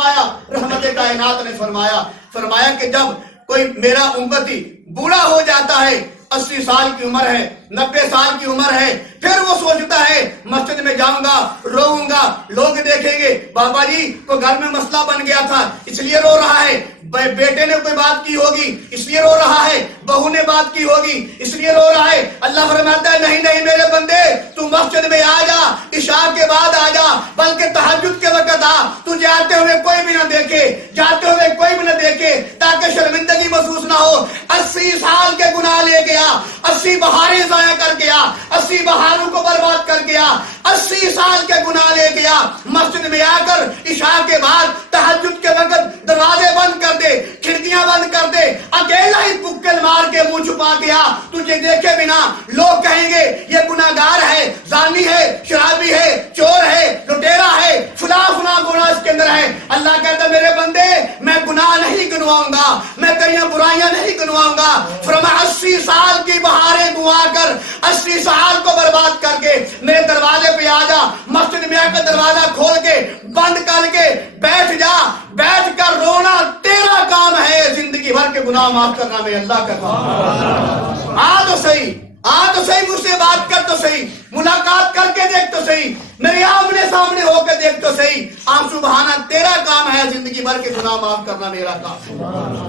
فرمایا رحمت کائنات نے فرمایا کہ جب کوئی میرا امتی بوڑھا ہو جاتا ہے، 80 سال کی عمر ہے، 90 سال کی عمر ہے، پھر وہ سوچتا ہے مسجد میں جاؤں گا، روؤں گا، لوگ دیکھیں گے بابا جی کو گھر میں مسئلہ بن گیا تھا اس لیے رو رہا ہے، بیٹے نے کوئی بات کی ہوگی اس لیے رو رہا ہے، بہو نے بات کی ہوگی اس لیے رو رہا ہے۔ اللہ فرماتا ہے نہیں نہیں میرے بندے، تو مسجد میں آ جا، عشاء کے بعد آ جا، بلکہ تہجد کے وقت آ، تو جاتے ہوئے کوئی بھی نہ دیکھے، جاتے ہوئے کوئی بھی نہ دیکھے، تاکہ شرمندگی محسوس نہ ہو۔ 80 سال کے گناہ لے گیا، 80 بہاریں ضائع کر گیا، 80 بہاروں کو برباد کر گیا، 80 سال کے گناہ لے گیا، مسجد میں آ کر عشاء کے بعد تہجد کے وقت دروازے بند کر دے، کھڑکیاں بند کر دے، اکیلا ہی پکل مار کے منہ چھپا گیا، تجھے دیکھے بنا لوگ کہیں گے یہ گناہگار ہے، زانی ہے، شرابی ہے، چور ہے، لٹیرا ہے، فلاں گناہ اس کے اندر ہے۔ اللہ کہتا میرے بندے میں گناہ نہیں گنواؤں گا، میں تیریاں برائیاں نہیں گنواؤں گا۔ فرمایا 80 سال کی بہاریں گنوا کر، 80 سال کو برباد کر کے میرے دروازے پہ آ جا، مسجد میں آ کر دروازہ کھول کے بند کر کے بیٹھ جا، بیٹھ کر رونا تیرا کام ہے، زندگی بھر کے گناہ معاف کرنا میں اللہ کا کام۔ آ تو صحیح، آ تو صحیح، مجھ سے بات کر تو صحیح، ملاقات کر کے دیکھ تو صحیح، میرے آمنے سامنے ہو کے دیکھ تو صحیح۔ آنسو بہانا تیرا کام ہے، زندگی بھر کے گناہ معاف کرنا میرا کام ہے۔